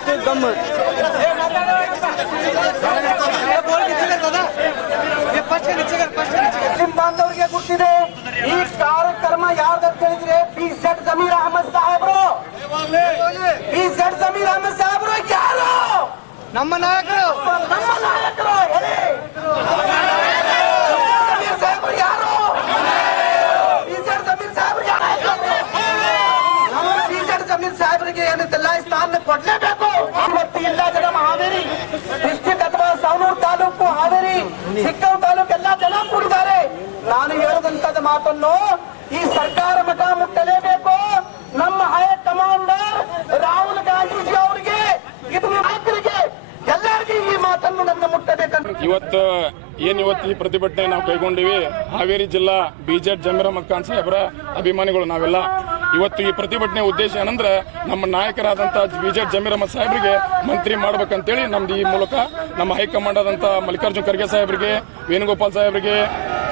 ताकत दम ಬಾಂಧವರಿಗೆ ಗೊತ್ತಿದೆ ಈ ಕಾರ್ಯಕ್ರಮ ಯಾರ್ದಂತ ಹೇಳಿದ್ರೆ ಬಿಜೆಡ್ ಜಮೀರ್ ಅಹಮದ್ ಸಾಹೇಬ್ರು. ಬಿಜೆಡ್ ಜಮೀರ್ ಅಹಮದ್ ಸಾಹೇಬ್ರು ಯಾರು? ನಮ್ಮ ನಾಯಕರು. ನಮ್ಮ ನಾಯಕರು ಸಾಹೇಬ್ರು ಯಾರು? ಬಿಜೆಡ್ ಜಮೀರ್ ಸಾಹೇಬ್ರು ಯಾರು? ನಮ್ಮ ಬಿಜೆಡ್ ಜಮೀರ್ ಸಾಹೇಬ್ರಿಗೆ ಏನಂತೆಲ್ಲ ಸ್ಥಾನ ಕೊಡ್ಲೇಬೇಕು. ಇವತ್ತು ಎಲ್ಲ ಜನ ಹಾವೇರಿ ಡಿಸ್ಟ್ರಿಕ್ಟ್ ಅಥವಾ ಸವಣೂರು ತಾಲೂಕು, ಹಾವೇರಿ ಸಿಕ್ಕಂ ತಾಲೂಕು ಎಲ್ಲ ಜನ ಕೂಡಿದ್ದಾರೆ. ನಾನು ಹೇಳುವಂತದ ಮಾತನ್ನು ಈ ಸರ್ಕಾರ ಮಠ ಮುಟ್ಟಲೇಬೇಕು. ನಮ್ಮ ಹೈ ಕಮಾಂಡರ್ ರಾಹುಲ್ ಗಾಂಧೀಜಿ ಅವರಿಗೆ, ಇದು ನಾಯಕರಿಗೆ ಎಲ್ಲರಿಗೂ ಈ ಮಾತನ್ನು ನನ್ನ ಮುಟ್ಟಬೇಕಂತ ಇವತ್ತು ಈ ಪ್ರತಿಭಟನೆ ನಾವು ಕೈಗೊಂಡಿವಿ. ಹಾವೇರಿ ಜಿಲ್ಲಾ ಬಿಜೆಡ್ ಜಮೀರ್ ಅಹಮದ್ ಖಾನ್ ಸಾಹೇಬ್ರ ಅಭಿಮಾನಿಗಳು ನಾವೆಲ್ಲ. ಇವತ್ತು ಈ ಪ್ರತಿಭಟನೆ ಉದ್ದೇಶ ಏನಂದ್ರೆ ನಮ್ಮ ನಾಯಕರಾದಂಥ ಬಿಜೆಡ್ ಜಮೀರ್ ಅಹಮದ್ ಸಾಹೇಬ್ರಿಗೆ ಮಂತ್ರಿ ಮಾಡ್ಬೇಕಂತೇಳಿ ನಮ್ದು ಈ ಮೂಲಕ ನಮ್ಮ ಹೈಕಮಾಂಡ್ ಆದಂಥ ಮಲ್ಲಿಕಾರ್ಜುನ್ ಖರ್ಗೆ ಸಾಹೇಬ್ರಿಗೆ, ವೇಣುಗೋಪಾಲ್ ಸಾಹೇಬ್ರಿಗೆ,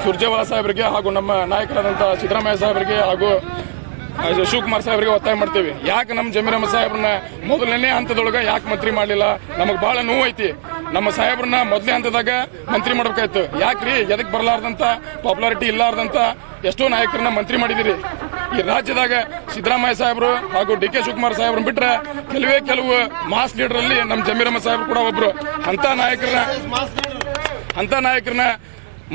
ಸುರ್ಜೇವಾಲಾ ಸಾಹೇಬ್ರಿಗೆ ಹಾಗೂ ನಮ್ಮ ನಾಯಕರಾದಂಥ ಸಿದ್ದರಾಮಯ್ಯ ಸಾಹೇಬ್ರಿಗೆ ಹಾಗೂ ಶಿವಕುಮಾರ್ ಸಾಹೇಬ್ರಿಗೆ ಒತ್ತಾಯ ಮಾಡ್ತೀವಿ. ಯಾಕೆ ನಮ್ಮ ಜಮೀರ್ ಅಹಮದ್ ಸಾಹೇಬ್ರನ್ನ ಮೊದಲನೇ ಹಂತದೊಳಗೆ ಯಾಕೆ ಮಂತ್ರಿ ಮಾಡಲಿಲ್ಲ? ನಮಗೆ ಬಹಳ ನೋವು ಐತಿ. ನಮ್ಮ ಸಾಹೇಬ್ರನ್ನ ಮೊದಲನೇ ಹಂತದಾಗ ಮಂತ್ರಿ ಮಾಡ್ಬೇಕಾಯ್ತು. ಯಾಕ್ರಿ? ಎದಕ್ಕೆ ಬರಲಾರ್ದಂತ, ಪಾಪ್ಯುಲಾರಿಟಿ ಇಲ್ಲಾರ್ದಂತ ಎಷ್ಟೋ ನಾಯಕರನ್ನ ಮಂತ್ರಿ ಮಾಡಿದಿರಿ. ಈ ರಾಜ್ಯದಾಗ ಸಿದ್ದರಾಮಯ್ಯ ಸಾಹೇಬರು ಹಾಗೂ ಡಿ ಕೆ ಶಿವಕುಮಾರ್ ಸಾಹೇಬ್ರನ್ನ ಬಿಟ್ರೆ ಕೆಲವು ಮಾಸ್ ಲೀಡರ್ ಅಲ್ಲಿ ನಮ್ಮ ಜಮೀರ್ ಅಹಮದ್ ಸಾಹೇಬ್ರು ಕೂಡ ಒಬ್ರು. ಅಂತ ನಾಯಕರನ್ನ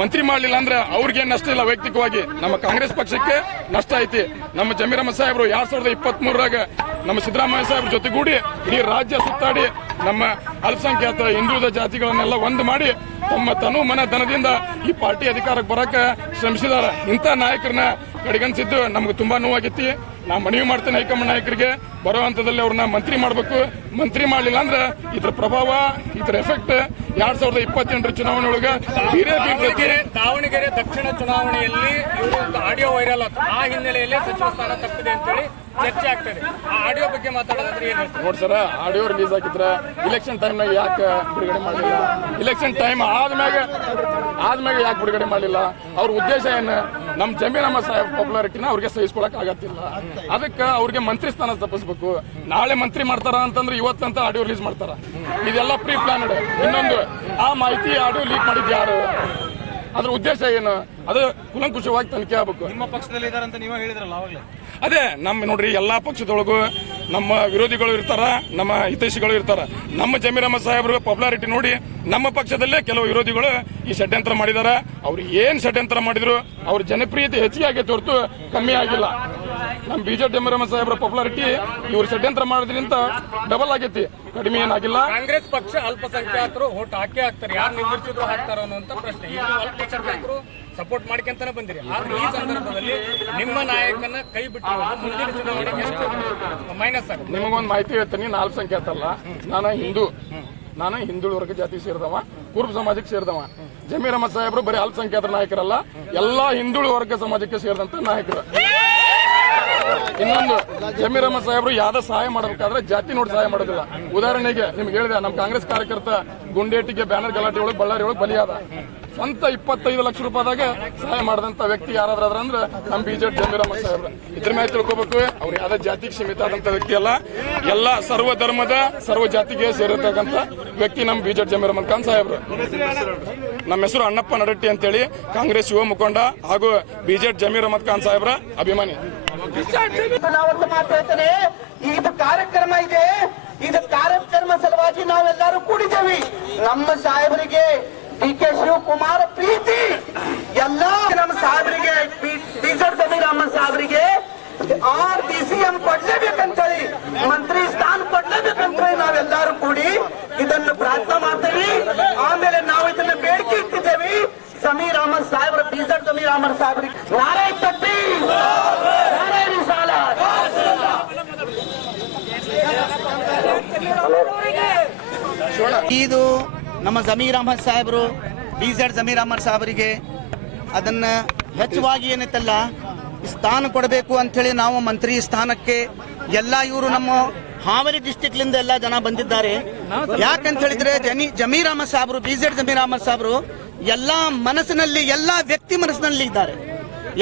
ಮಂತ್ರಿ ಮಾಡಲಿಲ್ಲ ಅಂದ್ರೆ ಅವ್ರಿಗೆ ನಷ್ಟ ಇಲ್ಲ, ವೈಯಕ್ತಿಕವಾಗಿ ನಮ್ಮ ಕಾಂಗ್ರೆಸ್ ಪಕ್ಷಕ್ಕೆ ನಷ್ಟ ಐತಿ. ನಮ್ಮ ಜಮೀರ್ ಅಹಮದ್ ಸಾಹೇಬ್ರು 2023ರಾಗ ನಮ್ಮ ಸಿದ್ದರಾಮಯ್ಯ ಸಾಹೇಬ್ರ ಜೊತೆಗೂಡಿ ಇಡೀ ರಾಜ್ಯ ಸುತ್ತಾಡಿ ನಮ್ಮ ಅಲ್ಪಸಂಖ್ಯಾತ ಹಿಂದುಳಿದ ಜಾತಿಗಳನ್ನೆಲ್ಲ ಒಂದು ಮಾಡಿ ತಮ್ಮ ತನು ಮನ ಧನದಿಂದ ಈ ಪಾರ್ಟಿ ಅಧಿಕಾರಕ್ಕೆ ಬರಕ್ಕೆ ಶ್ರಮಿಸಿದಾರ. ಇಂಥ ನಾಯಕರನ್ನ ಕಡೆಗಣಿಸಿದ್ದು ನಮ್ಗೆ ತುಂಬಾ ನೋವಾಗೈತಿ. ನಾ ಮನವಿ ಮಾಡ್ತೇನೆ ಹೈಕಮಾಂಡ್ ನಾಯಕರಿಗೆ, ಬರೋ ಹಂತದಲ್ಲಿ ಅವ್ರನ್ನ ಮಂತ್ರಿ ಮಾಡಬೇಕು. ಮಂತ್ರಿ ಮಾಡಲಿಲ್ಲ ಅಂದ್ರೆ ಇದ್ರ ಪ್ರಭಾವ, ಇದ್ರ ಎಫೆಕ್ಟ್ 2028 ಚುನಾವಣೆ ಒಳಗೆ ದಾವಣಗೆರೆ ದಕ್ಷಿಣ ಚುನಾವಣೆಯಲ್ಲಿ ಇವರು ಆಡಿಯೋ ವೈರಲ್ ಆಯ್ತು. ಆ ಹಿನ್ನೆಲೆಯಲ್ಲಿ ಸಚಿವ ಸ್ಥಾನ ತಪ್ಪಿದೆ ಅಂತೇಳಿ ಚರ್ಚೆ ಆಗ್ತದೆ. ಆ ಆಡಿಯೋ ಬಗ್ಗೆ ಮಾತಾಡೋದಾದ್ರೆ ಏನು ಹೇಳ್ತಾರೆ? ನೋಡಿ ಸರ್, ಆಡಿಯೋ ರಿಲೀಸ್ ಆಗಿದ್ರೆ ಇಲೆಕ್ಷನ್ ಟೈಮ್ನಾಗ ಯಾಕೆ ಬಿಡುಗಡೆ ಮಾಡಲಿಲ್ಲ? ಇಲೆಕ್ಷನ್ ಟೈಮ್ ಆದ್ಮ್ಯಾಗ ಯಾಕೆ ಬಿಡುಗಡೆ ಮಾಡಲಿಲ್ಲ? ಅವ್ರ ಉದ್ದೇಶ ಏನು? ನಮ್ಮ ಜಮೀರ್ ಅಹಮದ್ ಸಾಹೇಬ್ ಪಾಪ್ಯುಲಾರಿಟಿನ ಅವ್ರಿಗೆ ಸಹಿಸ್ಕೊಳಕ್ ಆಗತ್ತಿಲ್ಲ. ಅದಕ್ಕೆ ಅವ್ರಿಗೆ ಮಂತ್ರಿ ಸ್ಥಾನ ತಪ್ಪಿಸ್ಬೇಕು. ನಾಳೆ ಮಂತ್ರಿ ಮಾಡ್ತಾರ ಅಂತಂದ್ರೆ ಇವತ್ತಂತ ಆಡಿಯೋ ರಿಲೀಸ್ ಮಾಡ್ತಾರ. ಇದೆಲ್ಲ ಪ್ರೀ ಪ್ಲಾನ್ಡ್. ಇನ್ನೊಂದು, ಆ ಮಾಹಿತಿ ಆಡಿಯೋ ಲೀಕ್ ಮಾಡಿದ್ ಯಾರು? ಅದ್ರ ಉದ್ದೇಶ ಏನು? ಅದು ಕುಲಂಕುಷವಾಗಿ ತನಿಖೆ ಆಗಬೇಕು. ನಿಮ್ಮ ಪಕ್ಷದಲ್ಲಿ ಇದಾರೆ ಅಂತ ನೀವು ಹೇಳಿದ್ರಲ್ಲ ಅವಾಗಲೇ. ಅದೇ ನಮ್ಮ ನೋಡ್ರಿ, ಎಲ್ಲಾ ಪಕ್ಷದೊಳಗೂ ನಮ್ಮ ವಿರೋಧಿಗಳು ಇರ್ತಾರ, ನಮ್ಮ ಹಿತೈಷಿಗಳು ಇರ್ತಾರ. ನಮ್ಮ ಜಮೀರ್ ಅಹಮದ್ ಸಾಹೇಬ್ರ ಪಾಪ್ಯುಲಾರಿಟಿ ನೋಡಿ ನಮ್ಮ ಪಕ್ಷದಲ್ಲೇ ಕೆಲವು ವಿರೋಧಿಗಳು ಈ ಷಡ್ಯಂತ್ರ ಮಾಡಿದಾರ. ಅವ್ರು ಏನ್ ಷಡ್ಯಂತ್ರ ಮಾಡಿದ್ರು ಅವ್ರ ಜನಪ್ರಿಯತೆ ಹೆಚ್ಚಿಗೆ ಆಗೈತೆ ಹೊರತು ಕಮ್ಮಿ ಆಗಿಲ್ಲ. ನಮ್ಮ ಬಿಜೆಪಿ ಜಮೀರ್ ಅಹಮದ್ ಸಾಹೇಬ್ರ ಪಾಪ್ಯುಲಾರಿಟಿ ಇವ್ರು ಷಡ್ಯಂತ್ರ ಮಾಡೋದ್ರಿಂದ ಡಬಲ್ ಆಗೈತಿ, ಕಡಿಮೆ ಏನಾಗಿಲ್ಲ. ಕಾಂಗ್ರೆಸ್ ಪಕ್ಷ ಅಲ್ಪಸಂಖ್ಯಾತರು ಓಟ್ ಹಾಕೇ ಹಾಕ್ತಾರೆ. ಯಾರು ನಿರ್ಧರಿಸಿದ್ರು ಹಾಕ್ತಾರೋ ಅನ್ನುವಂತ ಪ್ರಶ್ನೆ. ಈಗ ಅಲ್ಪಸಂಖ್ಯಾತರು ಸಪೋರ್ಟ್ ಮಾಡ್ಕೊಂತಾನೆ ಬಂದಿರಿ. ಆದ್ರೆ ಈ ಸಂದರ್ಭದಲ್ಲಿ ನಿಮ್ಮ ನಾಯಕನ ಕೈ ಬಿಟ್ಟಿರೋದು ಮುಂದಿನ ಚುನಾವಣೆಗೆ ಎಷ್ಟು ಮೈನಸ್ ಆಗುತ್ತೆ? ನಿಮಗೊಂದು ಮಾಹಿತಿ ಹೇಳ್ತೀನಿ. ನಾನು ಅಲ್ಪಸಂಖ್ಯಾತ ಅಲ್ಲ, ನಾನು ಹಿಂದುಳಿದ ವರ್ಗ ಜಾತಿ ಸೇರಿದವ, ಕುರುಬ ಸಮಾಜಕ್ಕೆ ಸೇರಿದವ. ಜಮೀರ್ ಅಹಮದ್ ಸಾಹೇಬ್ರು ಬರೀ ಅಲ್ಪಸಂಖ್ಯಾತರ ನಾಯಕರಲ್ಲ, ಎಲ್ಲಾ ಹಿಂದುಳಿದ ವರ್ಗ ಸಮಾಜಕ್ಕೆ ಸೇರಿದಂತ ನಾಯಕರು. ಇನ್ನೊಂದು, ಜಮೀರ್ ಅಹಮದ್ ಸಾಹೇಬ್ರು ಯಾವ್ದೋ ಸಹಾಯ ಮಾಡಬೇಕಾದ್ರೆ ಜಾತಿ ನೋಡಿ ಸಹಾಯ ಮಾಡೋದಿಲ್ಲ. ಉದಾಹರಣೆಗೆ ನಿಮ್ಗೆ ಹೇಳಿದೆ, ನಮ್ಮ ಕಾಂಗ್ರೆಸ್ ಕಾರ್ಯಕರ್ತ ಗುಂಡೇಟಿಗೆ ಬ್ಯಾನರ್ ಗಲಾಟೆ ಒಳಗೆ ಬಳ್ಳಾರಿ ಒಳಗೆ ಬಲಿಯಾದ. ಸ್ವಂತ 25 ಲಕ್ಷ ರೂಪಾಯಿದಾಗ ಸಹಾಯ ಮಾಡಿದಂತ ವ್ಯಕ್ತಿ ಯಾರಾದ್ರೂ ಅಂದ್ರೆ ನಮ್ಮ ಬಿಜೆಪಿ ಜಮೀರ್ ಅಹಮದ್ ಸಾಹೇಬ್ರು. ಇದ್ರ ಮೇಲೆ ತಿಳ್ಕೊಬೇಕು, ಅವ್ರು ಯಾವ್ದೇ ಜಾತಿಗೆ ಸೀಮಿತ ಆದಂತ ವ್ಯಕ್ತಿ ಅಲ್ಲ, ಎಲ್ಲ ಸರ್ವ ಧರ್ಮದ ಸರ್ವ ಜಾತಿಗೆ ಸೇರಿರ್ತಕ್ಕಂಥ ವ್ಯಕ್ತಿ ನಮ್ಮ ಬಿಜೆಪಿ ಜಮೀರ್ ಅಹಮದ್ ಖಾನ್ ಸಾಹೇಬ್ರು. ನಮ್ಮ ಹೆಸರು ಅಣ್ಣಪ್ಪ ನಡಟ್ಟಿ ಅಂತೇಳಿ, ಕಾಂಗ್ರೆಸ್ ಯುವ ಮುಖಂಡ ಹಾಗೂ ಬಿಜೆಪಿ ಜಮೀರ್ ಅಹಮದ್ ಖಾನ್ ಸಾಹೇಬ್ರ ಅಭಿಮಾನಿ. ನಾವೊಂದು ಮಾತು ಹೇಳ್ತೇನೆ, ಇದು ಕಾರ್ಯಕ್ರಮ ಇದೆ. ಇದು ಕಾರ್ಯಕ್ರಮ ಸಲುವಾಗಿ ನಾವೆಲ್ಲರೂ ಕೂಡಿದ್ದೇವೆ. ನಮ್ಮ ಸಾಹೇಬರಿಗೆ ಡಿ ಕೆ ಶಿವಕುಮಾರ್ ಪ್ರೀತಿ, ಎಲ್ಲ ನಮ್ಮ ಸಾಹೇಬರಿಗೆ ಬಿಜೆಡ್ ಜಮೀರ್ ಅಹಮದ್ ಸಾಹೇಬರಿಗೆ DCM ಕೊಡ್ಲೇಬೇಕಂತೇಳಿ, ಮಂತ್ರಿ ಸ್ಥಾನ ಕೊಡ್ಲೇಬೇಕಂತೇಳಿ ನಾವೆಲ್ಲರೂ ಕೂಡಿ ಇದನ್ನು ಪ್ರಾರ್ಥನೆ ಮಾಡ್ತೇವೆ. ಆಮೇಲೆ ನಾವು ಇದನ್ನ ಬೇಡಿಕೆ ಇಟ್ಟಿದ್ದೇವೆ. ಜಮೀರ್ ಅಹಮದ್ ಸಾಹೇಬ್ರ, ಬಿಜೆಡ್ ಜಮೀರ್ ಅಹಮದ್ ಸಾಹೇಬ್ರಿಗೆ ನಾರೇ ತಕ್ಬೀರ್, ನಾರೇ ರಿಸಾಲತ್. ಇದು ನಮ್ಮ ಜಮೀರ್ ಅಹಮದ್ ಸಾಹೇಬರು, ಬಿಜೆಡ್ ಜಮೀರ್ ಅಹಮದ್ ಸಾಹೇಬರಿಗೆ ಅದನ್ನ ಹೆಚ್ಚುವಾಗಿ ಏನೈತಲ್ಲ ಸ್ಥಾನ ಕೊಡಬೇಕು ಅಂಥೇಳಿ ನಾವು ಮಂತ್ರಿ ಸ್ಥಾನಕ್ಕೆ ಎಲ್ಲ ಇವರು ನಮ್ಮ ಹಾವೇರಿ ಡಿಸ್ಟಿಕ್ಲಿಂದ ಎಲ್ಲ ಜನ ಬಂದಿದ್ದಾರೆ. ಯಾಕಂತ ಹೇಳಿದ್ರೆ ಜಮೀರ್ ಅಹಮದ್ ಸಾಹೇಬರು, ಬಿಜೆಡ್ ಜಮೀರ್ ಅಹಮದ್ ಸಾಹೇಬರು ಎಲ್ಲ ಮನಸ್ಸಿನಲ್ಲಿ, ಎಲ್ಲ ವ್ಯಕ್ತಿ ಮನಸ್ಸಿನಲ್ಲಿ ಇದ್ದಾರೆ.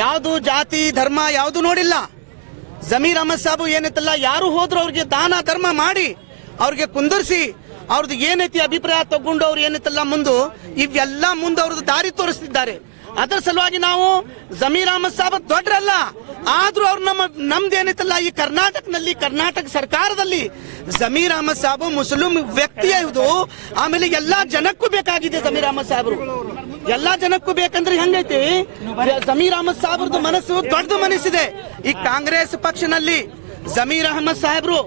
ಯಾವುದು ಜಾತಿ ಧರ್ಮ ಯಾವುದು ನೋಡಿಲ್ಲ. ಜಮೀರ್ ಅಹಮದ್ ಸಾಹೇಬ್ ಏನೈತಲ್ಲ, ಯಾರು ಹೋದ್ರು ಅವ್ರಿಗೆ ದಾನ ಧರ್ಮ ಮಾಡಿ ಅವ್ರಿಗೆ ಕುಂದರ್ಸಿ ಅವ್ರದ್ದು ಏನೈತಿ ಅಭಿಪ್ರಾಯ ತಗೊಂಡು ಅವ್ರು ಏನೈತಲ್ಲ ಮುಂದೆ ಇವೆಲ್ಲ ಮುಂದೆ ಅವ್ರದ್ದು ದಾರಿ ತೋರಿಸ್ತಿದ್ದಾರೆ. ಅದರ ಸಲುವಾಗಿ ನಾವು ಜಮೀರ್ ಅಹಮದ್ ಸಾಬ್ ದೊಡ್ಡರಲ್ಲ, ಆದ್ರೂ ಅವ್ರು ನಮ್ದು ಏನೈತಲ್ಲ ಈ ಕರ್ನಾಟಕದಲ್ಲಿ ಕರ್ನಾಟಕ ಸರ್ಕಾರದಲ್ಲಿ ಜಮೀರ್ ಅಹಮದ್ ಸಾಬ್ ಮುಸ್ಲಿಂ ವ್ಯಕ್ತಿ ಇದು. ಆಮೇಲೆ ಎಲ್ಲಾ ಜನಕ್ಕೂ ಬೇಕಾಗಿದೆ ಜಮೀರ್ ಅಹಮದ್ ಸಾಬ್ರು, ಎಲ್ಲಾ ಜನಕ್ಕೂ ಬೇಕಂದ್ರೆ ಹೆಂಗೈತಿ ಜಮೀರ್ ಅಹಮದ್ ಸಾಬ್ರದ್ದು ಮನಸ್ಸು ದೊಡ್ಡ ಮನಸ್ಸಿದೆ. ಈ ಕಾಂಗ್ರೆಸ್ ಪಕ್ಷನಲ್ಲಿ ಜಮೀರ್ ಅಹಮದ್ ಸಾಹೇಬ್ರು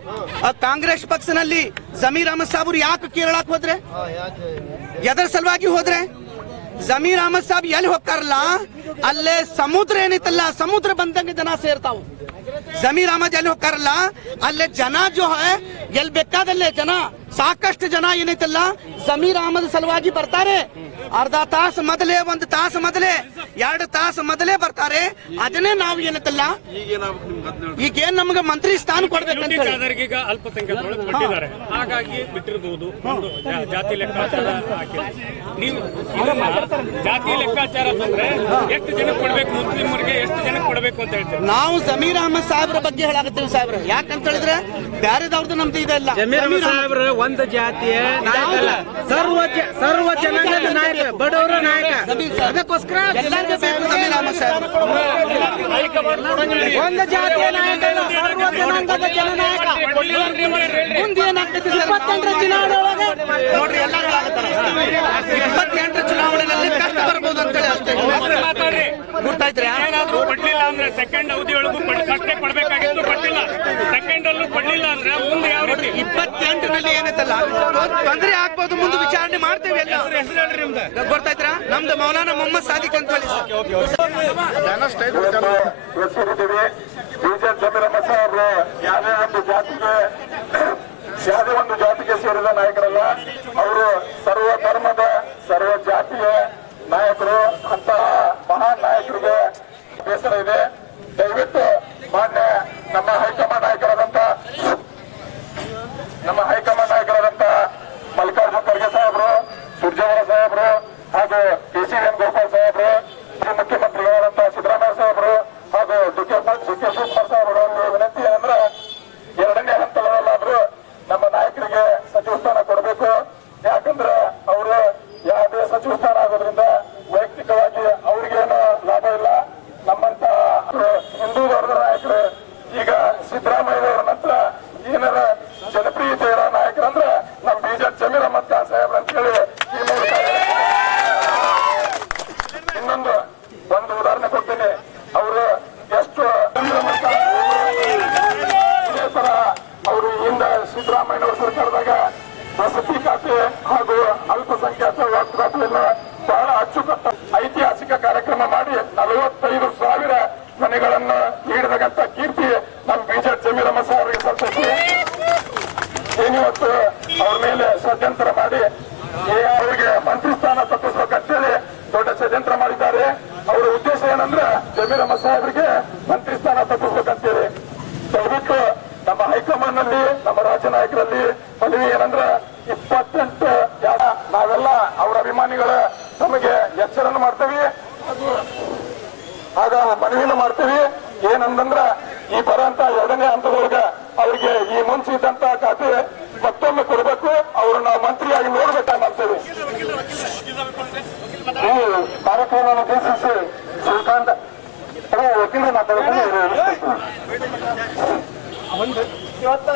ಕಾಂಗ್ರೆಸ್ ಪಕ್ಷನಲ್ಲಿ ಜಮೀರ್ ಅಹಮದ್ ಸಾಬ್ರು ಯಾಕೆ ಕೇರಳಕ್ಕೆ ಹೋದ್ರೆ, ಎದರ ಸಲುವಾಗಿ ಹೋದ್ರೆ? ಜಮೀರ್ ಅಹಮದ್ ಸಾಬ್ ಎಲ್ಲಿ ಹೋಗ್ತಾರಲ್ಲ ಅಲ್ಲೇ ಸಮುದ್ರ ಏನೈತಲ್ಲ ಸಮುದ್ರ ಬಂದಂಗೆ ಜನ ಸೇರ್ತಾವ. ಜಮೀರ್ ಅಹಮದ್ ಎಲ್ಲಿ ಹೋಗ್ತಾರಲ್ಲ ಅಲ್ಲೇ ಜನ ಜೋ ಎಲ್ಲಿ ಬೇಕಾದಲ್ಲೇ ಜನ ಸಾಕಷ್ಟು ಜನ ಏನೈತಲ್ಲ ಜಮೀರ್ ಅಹಮದ್ ಸಲುವಾಗಿ ಬರ್ತಾರೆ. ಅರ್ಧ ತಾಸು ಮೊದಲೇ, ಒಂದು ತಾಸು ಮೊದಲೇ, 2 ತಾಸು ಮೊದಲೇ ಬರ್ತಾರೆ. ಅದನ್ನೇ ನಾವು ಏನೈತಲ್ಲ ಈಗೇನ್ ನಮ್ಗೆ ಮಂತ್ರಿ ಸ್ಥಾನ ಕೊಡ್ಬೇಕಂತ ಈಗ ಅಲ್ಪಸಂಖ್ಯಾತರು ಕೊಟ್ಟಿದ್ದಾರೆ, ಹಾಗಾಗಿ ಬಿಟ್ಟಿರಬಹುದು. ಒಂದು ಜಾತಿ ಲೆಕ್ಕಾಚಾರ ಹಾಕಿದೆ. ನೀವು ಜಾತಿ ಲೆಕ್ಕಾಚಾರ ಬಂದ್ರೆ ಎಷ್ಟು ಜನಕ್ಕೆ ಕೊಡ್ಬೇಕು, ಮುಸ್ಲಿಮರಿಗೆ ಎಷ್ಟು ಜನಕ್ಕೆ ಕೊಡ್ಬೇಕು ಅಂತ ಹೇಳ್ತೀವಿ. ನಾವು ಜಮೀರ್ ಅಹಮದ್ ಸಾಹೇಬ್ರ ಬಗ್ಗೆ ಹೇಳಾಕತ್ತೀವಿ ಸಾಹೇಬ್ರ. ಯಾಕಂತ ಹೇಳಿದ್ರೆ ಬ್ಯಾರೆದವ್ರದ್ದು ನಮ್ದು ಇದೆಲ್ಲ. ಜಮೀರ್ ಅಹಮದ್ ಸಾಹೇಬ್ರ ಒಂದು ಜಾತಿಯ ನಾಯಕ ಅಲ್ಲ, ಸರ್ವ ಜನಾಂಗದ ನಾಯಕ, ಬಡವರ ನಾಯಕ. ಅದಕ್ಕೋಸ್ಕರ ಎಲ್ಲರಿಗೂ ಬೇಕು ಜಮೀರ್ ಅಹಮದ್ ಸಾಹೇಬ್ರ. ಒಂದು ಜಾತಿಯ ನಾಯಕ ಅಲ್ಲ, ಸರ್ವ ಜನಾಂಗದ ಜನನಾಯಕ. ಮುಂದೆ ಏನಾಗ್ತೈತಿ 28ರ ಚುನಾವಣೆ ಒಳಗೆ ನೋಡ್ರಿ ಎಲ್ಲರೂ ಹೇಳಾಕತ್ತಾರ 28ರ ಚುನಾವಣೆಯಲ್ಲಿ ಕಷ್ಟ ಬರ್ಬೋದು ಅಂತೇಳಿ ಅಷ್ಟೇ ಮಾತಾಡ್ರಿ. ಗೊತ್ತಾಯ್ತ್ರಿ. ಏನಾದ್ರೂ ಕೊಡ್ಲಿಲ್ಲ ಅಂದ್ರೆ ಸೆಕೆಂಡ್ ಅವಧಿಯೊಳಗೂ ಫಸ್ಟೇ ಕೊಡ್ಬೇಕಾಗಿತ್ತು, ಕೊಟ್ಟಿಲ್ಲ. ಸೆಕೆಂಡ್ ಅಲ್ಲೂ ಕೊಡ್ಲಿಲ್ಲ ಅಂದ್ರೆ ಮುಂದೆ ಯಾವ ರೀತಿ? 28ರಲ್ಲಿ ಏನೈತಲ್ಲ ತೊಂದರೆ ಆಗ್ಬೋದು, ಮುಂದೆ ವಿಚಾರಣೆ ಮಾಡ್ತೇವೆ ಎಲ್ಲ. ಗೊತ್ತಾಯ್ತಾ? ನಮ್ದು ಮೌಲಾನಾ ಮೊಹಮ್ಮದ್ ಸಾದಿಕ್ ಅಂತ ಹೇಳಿ ಬಿಜೆಪಿ ಜಮೀರ್ ಅಹಮದ್ ಸಾಹೇಬ್ರು ಯಾವುದೇ ಒಂದು ಜಾತಿಗೆ ಸೇರಿದ ನಾಯಕರಲ್ಲ. ಅವರು ಸರ್ವ ಧರ್ಮದ ಸರ್ವ ಜಾತಿಯ ನಾಯಕರು. ಅಂತಹ ಮಹಾನ್ ನಾಯಕರಿಗೆ ಬೇಸರ ಇದೆ. ದಯವಿಟ್ಟು ಮಾನ್ಯ ನಮ್ಮ ಹೈಕಮಾಂಡ್ ನಾಯಕರಾದಂತ ಮಲ್ಲಿಕಾರ್ಜುನ್ ಖರ್ಗೆ ಸಾಹೇಬರು, ಸುರ್ಜೇವಾಲಾ ಸಾಹೇಬರು ಹಾಗೂ ಕೆ.ಸಿ. ವೇಣುಗೋಪಾಲ್ ಸಾಹೇಬರು, ಮುಖ್ಯಮಂತ್ರಿಗಳಾದಂತಹ ಸಿದ್ದರಾಮಯ್ಯ ಸಾಹೇಬರು ಹಾಗೂ ಡಿ.ಕೆ. ಶಿವಕುಮಾರ್ ಸಾಹೇಬರು ವಿನಂತಿ ಅಂದ್ರೆ 2ನೇ ಹಂತದಲ್ಲಾದ್ರೂ ನಮ್ಮ ನಾಯಕರಿಗೆ ಸಚಿವ ಸ್ಥಾನ ಕೊಡಬೇಕು. ಯಾಕಂದ್ರೆ ಅವರು ಯಾವುದೇ ಸಚಿವ ಸ್ಥಾನ ಆಗೋದ್ರಿಂದ ವೈಯಕ್ತಿಕವಾಗಿ ಅವ್ರಿಗೇನು ಲಾಭ ಇಲ್ಲ. ನಮ್ಮಂತ ಹಿಂದೂ ವರ್ಗದ ನಾಯಕರು ಈಗ ಸಿದ್ದರಾಮಯ್ಯ ನಂತರ ಏನಾರ ಜನಪ್ರಿಯತೆ ಇರೋ ನಾಯಕರಂದ್ರೆ ನಮ್ಮ ಬಿಜೆಪಿ ಜಮೀರ್ ಅಹಮದ್ ಖಾನ್ ಸಾಹೇಬ್ರ ಅಂತ ಹೇಳಿ ಈ ಮೂಲಕ ಒಂದು ಉದಾಹರಣೆ ಕೊಡ್ತೀನಿ. ಅವರು ಎಷ್ಟು ಅವರು ಹಿಂದ ಸಿದ್ದರಾಮಯ್ಯನವರ ಸರ್ಕಾರದಾಗ ವಸತಿ ಖಾತೆ ಹಾಗೂ ಅಲ್ಪಸಂಖ್ಯಾತ ಖಾತೆಯನ್ನು ಬಹಳ ಅಚ್ಚುಕಟ್ಟ ಐತಿಹಾಸಿಕ ಕಾರ್ಯಕ್ರಮ ಮಾಡಿ 45,000 ಮನೆಗಳನ್ನು ನೀಡಿದಂತ ಕೀರ್ತಿ ನಮ್ಮ ಬಿಜೆಪಿ ಜಮೀರ್ ಅಹಮದ್ ಸಾಹೇಬ್ರಿಗೆ ಸಲ್ತೈತಿ. ಏನಿವತ್ತು ಅವ್ರ ಮೇಲೆ ಷಡ್ಯಂತ್ರ ಮಾಡಿ ಅವರಿಗೆ ಮಂತ್ರಿ ಸ್ಥಾನ ತಪ್ಪಿಸ್ಬೇಕಂತೇಳಿ ದೊಡ್ಡ ಷಡ್ಯಂತ್ರ ಮಾಡಿದ್ದಾರೆ. ಅವರ ಉದ್ದೇಶ ಏನಂದ್ರೆ ಜಮೀರ್ ಅಹಮದ್ ಸಾಹೇಬ್ರಿಗೆ ಮಂತ್ರಿ ಸ್ಥಾನ ತಪ್ಪಿಸ್ಬೇಕಂತೇಳಿ. ದಯವಿಟ್ಟು ನಮ್ಮ ಹೈಕಮಾಂಡ್ ನಲ್ಲಿ ನಮ್ಮ ರಾಜ್ಯ ನಾಯಕರಲ್ಲಿ ಮನವಿ ಏನಂದ್ರೆ 28 ನಾವೆಲ್ಲ ಅವರ ಅಭಿಮಾನಿಗಳ ನಮಗೆ ಎಚ್ಚರನ್ನು ಮಾಡ್ತೇವೆ, ಆಗ ಮನವಿಯನ್ನು ಮಾಡ್ತೀವಿ. ಏನಂದ್ರ ಈ ಬರಂತ 2ನೇ ಹಂತದೊಳಗ ಅವರಿಗೆ ಈ ಮುಂಚೆ ಇದ್ದಂತ ಖಾತೆ ಮತ್ತೊಮ್ಮೆ ಕೊಡಬೇಕು, ಅವರು ನಾವು ಮಂತ್ರಿಯಾಗಿ ನೋಡ್ಬೇಕಾಗಿ ಮಾಡ್ತೇವೆ. ಈ ಕಾರ್ಯಕ್ರಮವನ್ನು ಉದ್ದೇಶಿಸಿ ಶ್ರೀಕಾಂತ್ ವಕೀಲರು ಮಾತಾಡೋದು ಇವತ್ತ